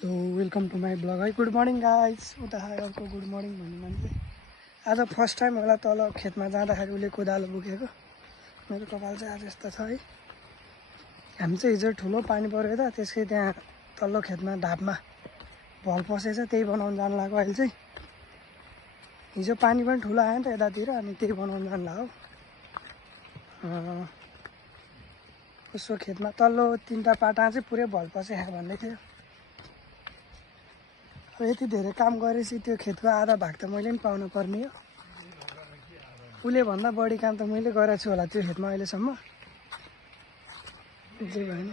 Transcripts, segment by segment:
So welcome to my blog. Hi, good morning guys. उता अर्को good morning भन्ने मान्छे आज फर्स्ट टाइम होला तल खेतमा जाँदाखेरि उसले कोदालो बोकेको मेरो कपाल चाहिँ आज यस्तो छ है। हामी चाहिँ हिजो ठुलो पानी पर्यो त त्यसकै त्यहाँ तल्लो खेतमा ढापमा भल पसेछ त्यही बनाउन जान लाग्यो अहिले चाहिँ। हिजो पानी पनि ठुलो आयो नि त यतातिर अनि त्यही बनाउन जान लाग्यो। उसको खेतमा तल्लो तीनटा पाटा चाहिँ पुरै भल पसेको भन्दै थियो। यति धेरै काम गरेपछि त्यो खेतको आधा भाग त मैले पनि पाउनु पर्ने हो। उसले भन्दा बढी काम त मैले गरेको छु होला त्यो खेतमा अहिलेसम्म। जे भयो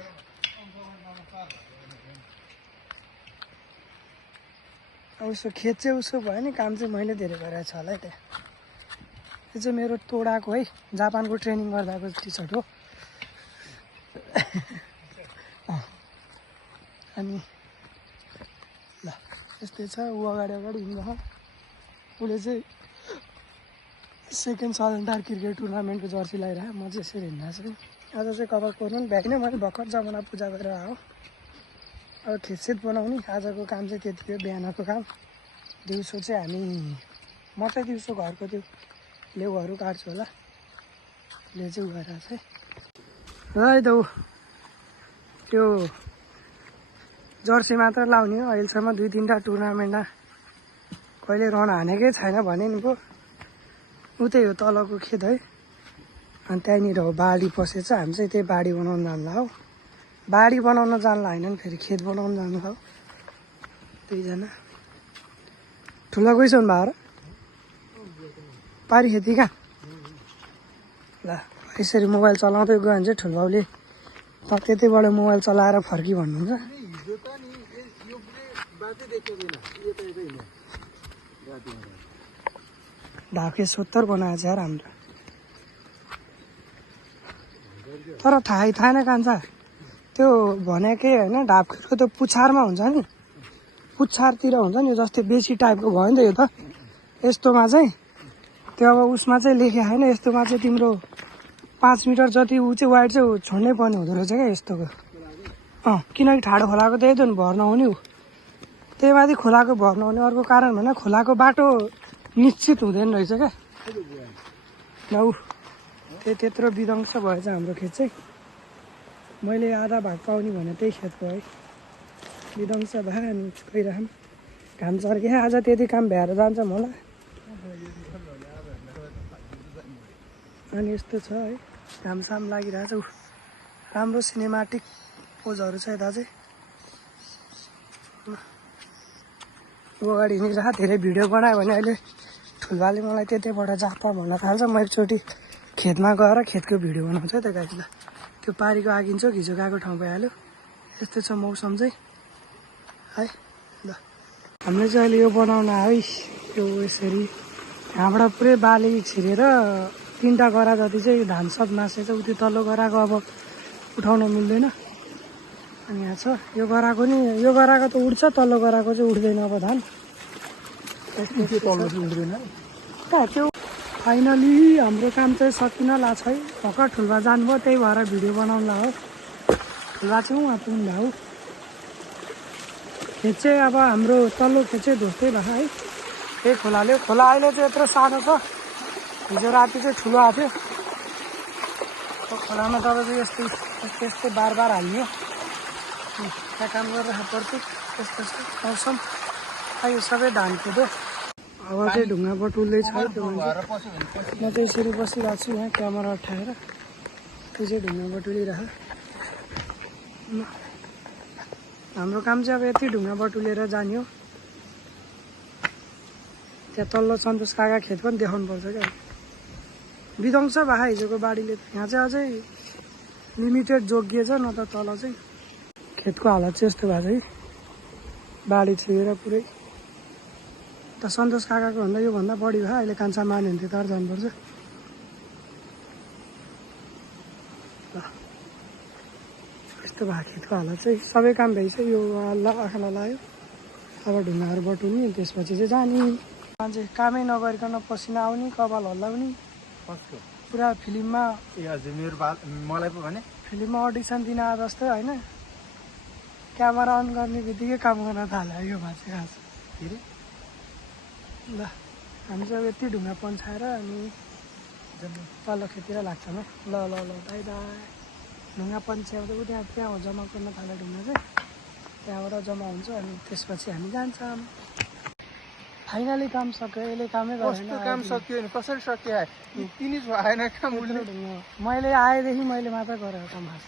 अब उसको खेत चाहिँ उसको भयो नि, काम चाहिँ मैले धेरै गरेको छु होला है। त्यहाँ यो चाहिँ मेरो तोडाको है, जापानको ट्रेनिङ गर्दाको टी सर्ट हो। अनि ल यस्तै छ। ऊ अगाडि हिँड्छ। उसले चाहिँ सेकेन्ड सलेन्टार क्रिकेट टुर्नामेन्टको जर्सी लगाइरहेको, म चाहिँ यसरी हिँड्छु। आज चाहिँ कपाल कोर्नु पनि भ्याइनँ, मैले भर्खर जमुना पूजा गरेर आयो। अब खेतसेत बनाउने आजको काम चाहिँ त्यति हो, बिहानको काम। दिउँसो चाहिँ हामी म चाहिँ दिउँसो घरको त्यो लेउहरू काट्छु होला, ले चाहिँ गएर चाहिँ है त ऊ त्यो जर्सी मात्र लाउने हो। अहिलेसम्म 2-3टा टुर्नामेन्टमा कहिले रन हानेकै छैन भने नि पो। उतै हो तलको खेत है, अनि त्यहाँनिर हो बाढी पसेछ। हामी चाहिँ त्यही बाढी बनाउन जान्ला हो। बाढी बनाउन जान्ला होइन नि, फेरि खेत बनाउन जान्ला हो। दुईजना ठुलो गइसक्नु भयो र पारी खेती कहाँ ल। यसरी मोबाइल चलाउँदै गयो भने चाहिँ ठुलो बाउले त त्यतैबाट मोबाइल चलाएर फर्की भन्नुहुन्छ। ढाके 70 बनाएको छ यार हाम्रो। तर थाहै थाहा कान्छ त्यो भनेकै होइन। ढापखेलको त्यो पुछारमा हुन्छ नि, पुच्छारतिर हुन्छ नि, जस्तै बेसी टाइपको भयो नि त यो त। यस्तोमा चाहिँ त्यो अब उसमा चाहिँ लेखेको छैन, यस्तोमा चाहिँ तिम्रो 5 मिटर जति ऊ चाहिँ वाइड चाहिँ छोड्नै पर्ने हुँदो रहेछ क्या यस्तोको। किनकि ठाडो खोलाको त्यही त भर नहुने हो, त्यही माथि खोलाको भर नहुने। अर्को कारण भने खोलाको बाटो निश्चित हुँदैन रहेछ क्या। ल ऊ त्यत्रो विध्वंस भएछ हाम्रो खेत चाहिँ। मैले आधा भाग पाउने भने त्यही खेतको है, विध्वंस भयो। अनि गइरहँ घाम चर्के आज त्यति काम भ्याएर जान्छ होला। अनि यस्तो छ है, घामसाम लागिरहेछ। ऊ राम्रो सिनेमाटिक पोजहरू छ यता चाहिँ। ऊ अगाडि हिँडिरह। धेरै भिडियो बनायो भने अहिले ठुलबाले मलाई त्यतैबाट जाप भन्न थाल्छ। म एकचोटि खेतमा गएर खेतको भिडियो बनाउँछु है त गाइस। ल त्यो पारीको आगिन्छ हिजो गएको ठाउँ भइहाल्यो। यस्तो छ मौसम चाहिँ है। ल हामीले चाहिँ अहिले यो बनाउन है, यो यसरी यहाँबाट पुरै बाली छिरेर 3टा गरा जति चाहिँ धान सब मासेछ। उति तल्लो गराको अब उठाउन मिल्दैन। अनि यहाँ छ यो गराको नि, यो गराको त उठ्छ, तल्लो गराको चाहिँ उठ्दैन अब धान। कहाँ त्यो फाइनली हाम्रो काम चाहिँ सकिन लाग्छ है। भर्खर ठुल्बा जानुभयो, त्यही भएर भिडियो बनाउनु हो। ठुल्बा चाहिँ उहाँ पुग्नु भयो। खेत चाहिँ अब हाम्रो तल्लो खेत चाहिँ ढोक्दै भयो है, त्यही खोलाले। खोला अहिले चाहिँ यत्रो सानो छ, हिजो राति चाहिँ ठुलो आएको थियो। खोलामा तपाईँको यस्तै बार हाल्ने हो। त्यहाँ काम गरेर पर्छु। त्यस्तो छ मौसम। यो सबै धान खोज्यो। अब चाहिँ ढुङ्गा बटुल्दैछ है त्यो मान्छे। म चाहिँ यसरी बसिरहेको छु यहाँ क्यामेरा अठाएर। त्यो चाहिँ ढुङ्गा बटुलिरह। हाम्रो काम चाहिँ अब यति ढुङ्गा बटुलेर जाने हो। त्यहाँ तल्लो सन्तोष काका खेत पनि देखाउनु पर्छ क्या। विध्वंस भयो हिजोको बाढीले। यहाँ चाहिँ अझै लिमिटेड जोगिएछ, न त तल चाहिँ खेतको हालत चाहिँ यस्तो भएको छ कि बाढी छिरेर पुरै। त सन्तोष काकाको भन्दा योभन्दा बढी भयो। अहिले कान्छा माने भने त्यता जानुपर्छ। यस्तो भयो खेतको हालत चाहिँ। सबै काम भइसक्यो। यो आँखाला लाग्यो। अब ढुङ्गाहरू बटुल्ने, त्यसपछि चाहिँ जाने। मान्छे कामै नगरिकन पसिना आउने, कपाल हल्लाउने। पुरा फिल्ममा ए हजुर मेरो मलाई पो भने फिल्ममा अडिसन दिन आए जस्तो होइन। क्यामेरा अन गर्ने बित्तिकै काम गर्न थाल्यो यो मान्छे खास ल हामी चाहिँ यति ढुङ्गा पन्छाएर अनि तल्लो खेतिर लाग्छौँ ल ल ल बाई बाई ढुङ्गा पन्छ्याउँदा त्यहाँ जम्मा गर्न थाल्यो ढुङ्गा चाहिँ त्यहाँबाट जम्मा हुन्छ अनि त्यसपछि हामी जान्छौँ फाइनली काम सक्यो यसले कामै गरेन काम सकियो नि कसरी सकियो तिनी आएन काम मैले आएदेखि मैले मात्र गरेको काम खास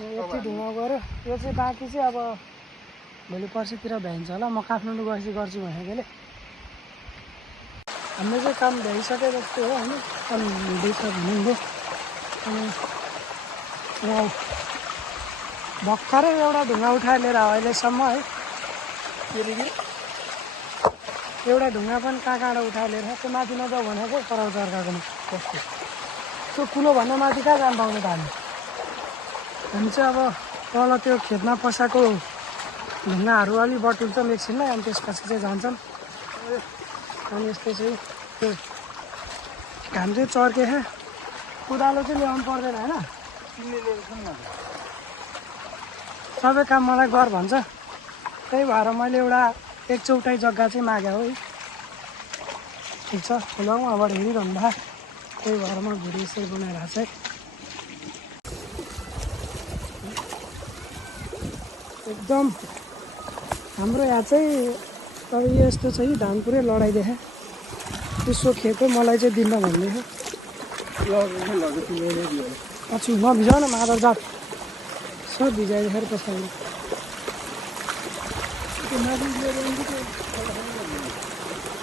यति ढुङ्गा गऱ्यो यो चाहिँ बाँकी चाहिँ अब भोलि पर्सितिर भ्याइन्छ होला म काठमाडौँ गएपछि गर्छु भनेकोले हाम्रो चाहिँ काम भ्याइसके जस्तो हो होइन अनि हुँदैछ भन्नुभयो अनि यहाँ भर्खरै एउटा ढुङ्गा उठाएर लिएर अहिलेसम्म है एउटा ढुङ्गा पनि कहाँबाट उठाएर लिएर त्यो माथि नजाऊ भनेको पराउँछ अर्काकोमा कस्तो त्यो कुलो भन्दा माथि कहाँ जानु पाउने त हामी चाहिँ अब तल त्यो खेतमा पसाएको ढुङ्गाहरू अलि बटुल्छौँ एकछिनलाई अनि त्यसपछि चाहिँ जान्छौँ अनि यस्तो चाहिँ त्यो घाम चाहिँ चर्के कुदालो चाहिँ ल्याउनु पर्दैन होइन सबै काम मलाई गर भन्छ त्यही भएर मैले एउटा एक चौटाइ जग्गा चाहिँ मागेँ हो है ठिक छ ल उहाँबाट हेरिरहनु भयो त्यही भएर म भिडियो यसरी बनाइरहेको छु है एकदम हाम्रो यहाँ चाहिँ अब यस्तो छ कि धान पुरै लडाइदिए त्यसो खेत मलाई चाहिँ दिन भन्दैछ पछि नभिजाउ न मादर जात सब भिजाइदिएर पछाडि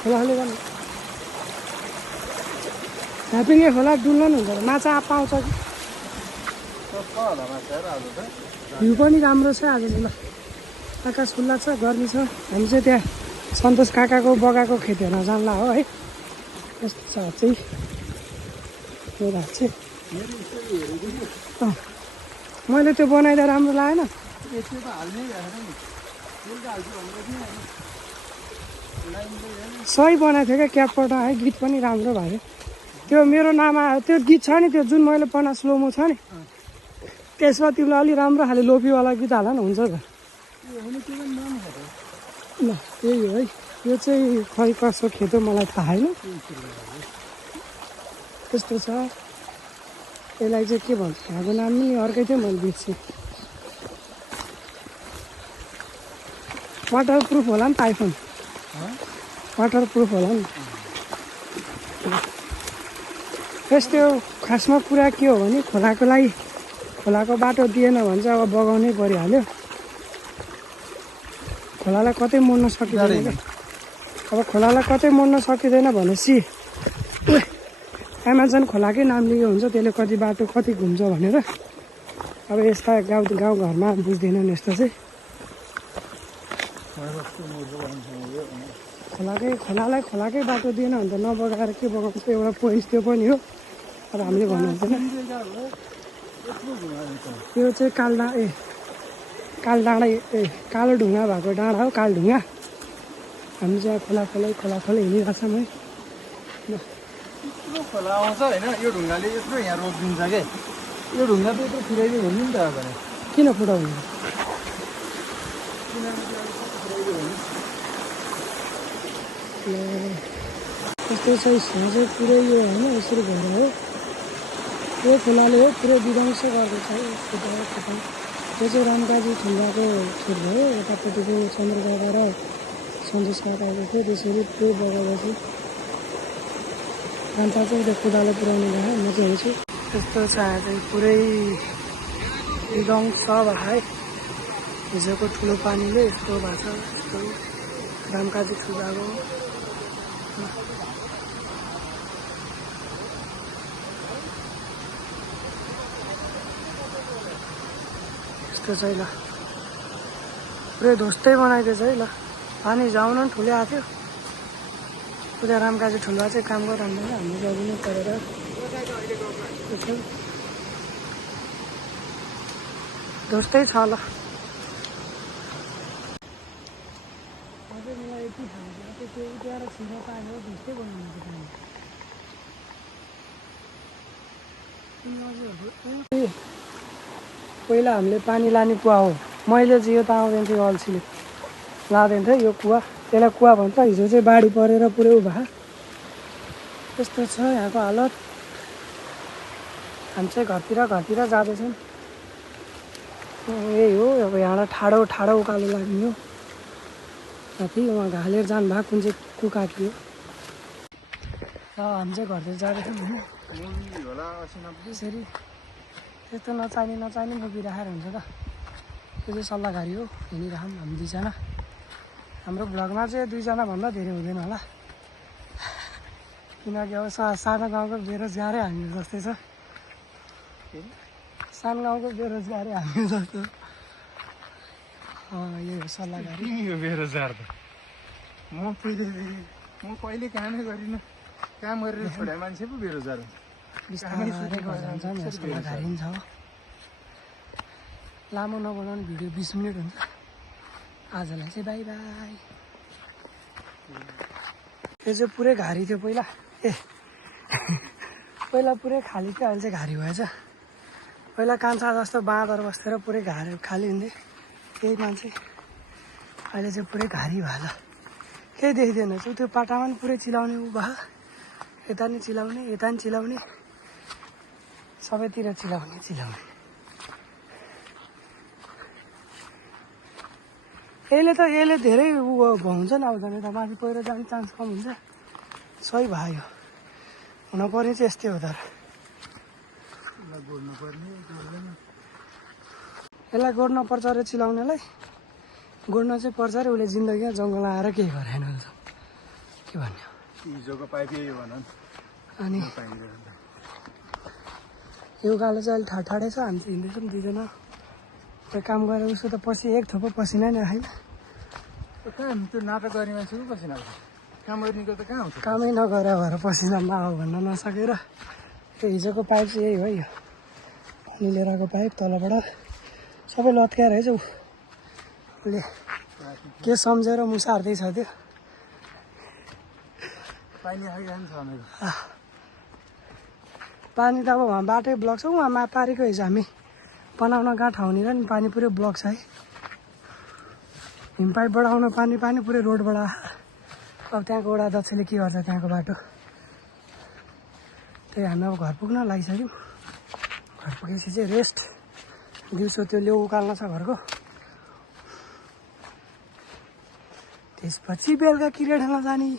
खोलाले गर्नु ह्यापिङे खोला डुल्नु नि हुन्छ माछा पाउँछ कि भ्यू पनि राम्रो छ आज चाहिँ ल आकाश खुल्ला छ गर्मी छ हामी चाहिँ त्यहाँ सन्तोष काकाको बगाएको खेत हेर्न जान्ला हो है यस्तो छ चाहिँ मेरो हात चाहिँ मैले त्यो बनाइदिएर राम्रो लागेन सही बनाएको थियो क्या क्यापबाट है गीत पनि राम्रो भयो त्यो मेरो नाम त्यो गीत छ नि त्यो जुन मैले बनाएको स्लोमो छ नि त्यसमा तिमीलाई अलि राम्रो खाले लोपीवाला गीत हाल न हुन्छ त ल त्यही हो है यो चाहिँ खै कसो खेत हो मलाई थाहा छैन त्यस्तो छ यसलाई चाहिँ के भन्छ यहाँको नाम नि अर्कै थियो मैले बिर्सेँ वाटर प्रुफ होला नि त आइफोन वाटर प्रुफ होला नि यस्तो खासमा कुरा के हो भने खोलाको लागि खोलाको बाटो दिएन भने चाहिँ अब बगाउनै परिहाल्यो खोलालाई कतै मोड्न सकिँदैन अब खोलालाई कतै मोड्न सकिँदैन भनेपछि एमाजोन खोलाकै नाम लियो हुन्छ त्यसले कति बाटो कति घुम्छ भनेर अब यस्ता गाउँघरमा बुझ्दैनन् यस्तो चाहिँ खोलाकै बाटो दिएन भने त नबगाएर के बगाउँछ एउटा पोइन्ट त्यो पनि हो अब हामीले भन्नु हुँदैन यो चाहिँ कालो ढुङ्गा भएको डाँडा हो कालढुङ्गा हामी चाहिँ खोला हिँडिरहेको छौँ है खोला आउँछ होइन यो ढुङ्गाले यत्रो यहाँ रोकिदिन्छ क्या यो ढुङ्गा त यत्रो फुटाइदियो भने नि त किन फुटाउनु यस्तो चाहिँ चाहिँ पुरै यो होइन यसरी भएर हो यो खोलाले हो पुरै विध्वंस गरेको छ यो चाहिँ रामकाजी ठुङ्गाको खेत भयो यतापट्टिको चन्द्र काका र सन्तोष काकाको थियो त्यसरी पुरै बगाएपछि अन्त चाहिँ त्यो कुदालो पुऱ्याउनु भयो म चाहिँ हेर्छु त्यस्तो छ यहाँ चाहिँ पुरै विध्वंस भएको है हिजोको ठुलो पानीले यस्तो भएको छ यस्तो रामकाजी ठुङ्गाको यस्तो चाहिँ ल पुरै ध्वस्तै बनाइदिएछ है ल पानी जाउन पनि ठुलै आएको थियो पुरा रामकाजी ठुलो चाहिँ काम गरिरहँदैन हामीले गरिदिनु परेर ध्वस्तै छ ल अझै मलाई यति थाहा छ त्यो उठाएर छिर्न पाएन ध्वस्तै बनाउनु पहिला हामीले पानी लाने कुवा हो। मैले चाहिँ यो त आउँदैन थियो अल्छीले लाँदैन थियो यो कुवा, त्यसलाई कुवा भन्छ। हिजो चाहिँ बाढी परेर पुरै भयो। यस्तो छ यहाँको हालत। हामी चाहिँ घरतिर जाँदैछौँ। यही हो अब यहाँबाट ठाडो ठाडो उकालो लाग्ने हो। माथि उहाँ घालेर जानुभएको कुन चाहिँ कुकाकी हो। हामी चाहिँ घरतिर जाँदैछौँ होइन। यसरी त्यस्तो नचाहिने उभिराखेर हुन्छ त। त्यो चाहिँ सल्लाहकारी हो, हिँडिरहौँ हामी दुईजना। हाम्रो भ्लगमा चाहिँ दुईजना भन्दा धेरै हुँदैन होला, किनकि अब सानो गाउँको बेरोजगारै हामी जस्तै छ। सानो गाउँको बेरोजगारै हामी जस्तो। यही हो सल्लाहकारी। यो बेरोजगार त म कहिले कामै गरिनँ, काम गरेर छोडे मान्छे पो बेरोजगार हुन्छ। बिस्तारै जान्छ नि, सल्लाहकारी पनि छ। लामो नबनाउने भिडियो 20 मिनट हुन्छ। आजलाई चाहिँ बाई बाई। यो चाहिँ पुरै घारी थियो पहिला। पहिला पुरै खाली थियो, अहिले चाहिँ घारी भएछ। पहिला कान्छा जस्तो बाँदर बस्थेर पुरै खाली हुन्थे केही मान्छे, अहिले चाहिँ पुरै घारी भयो। केही देखिँदैन रहेछ। त्यो पाटामा पनि पुरै चिलाउने ऊ भयो, यता नि चिलाउने यता नि चिलाउने, सबैतिर चिलाउने। यसले धेरै हुन्छ नि, आउँदैन त माथि पहिरो जाने चान्स कम हुन्छ। सही भयो, हुनपर्ने चाहिँ यस्तै हो। तर यसलाई गोड्न पर्छ अरे, चिलाउनेलाई गोड्न चाहिँ पर्छ अरे। उसले जिन्दगीमा जङ्गल आएर केही गरेन के भन्ने हो। हिजोको पाइप यही भन। अनि यो उकालो चाहिँ अहिले ठाडै छ। हामी चाहिँ हिँड्दैछौँ दुईजना। त्यो काम गरेर उसको त एक थोपो पसिना नै होइन। कहाँ त्यो नाटक गर्ने मान्छे पो पसिना आउँछ, काम गर्नेको त कहाँ आउँछ? कामै नगरे भएर पसिना नआऊ भन्न नसकेर त्यो हिजोको पाइप चाहिँ यही हो। यो निलेराको पाइप तलबाट सबै लत्काएर रहेछ। उसले के सम्झेर मुसा हार्दैछ त्यो। पानी त अब उहाँ बाटै ब्लक छ। उहाँ पारेको हिजो हामी बनाउन गएको ठाउँनिर नि पानी पुरै ब्लक छ है। हिमपाइपबाट आउन पानी पुरै रोडबाट। अब त्यहाँको वडा अध्यक्षले के गर्छ त्यहाँको बाटो। त्यही हामी अब घर पुग्न लागिसक्यौँ। घर पुगेपछि चाहिँ रेस्ट। दिउँसो त्यो लेउ उकाल्न छ घरको। त्यसपछि बेलुका क्रिकेट खेल्न जाने।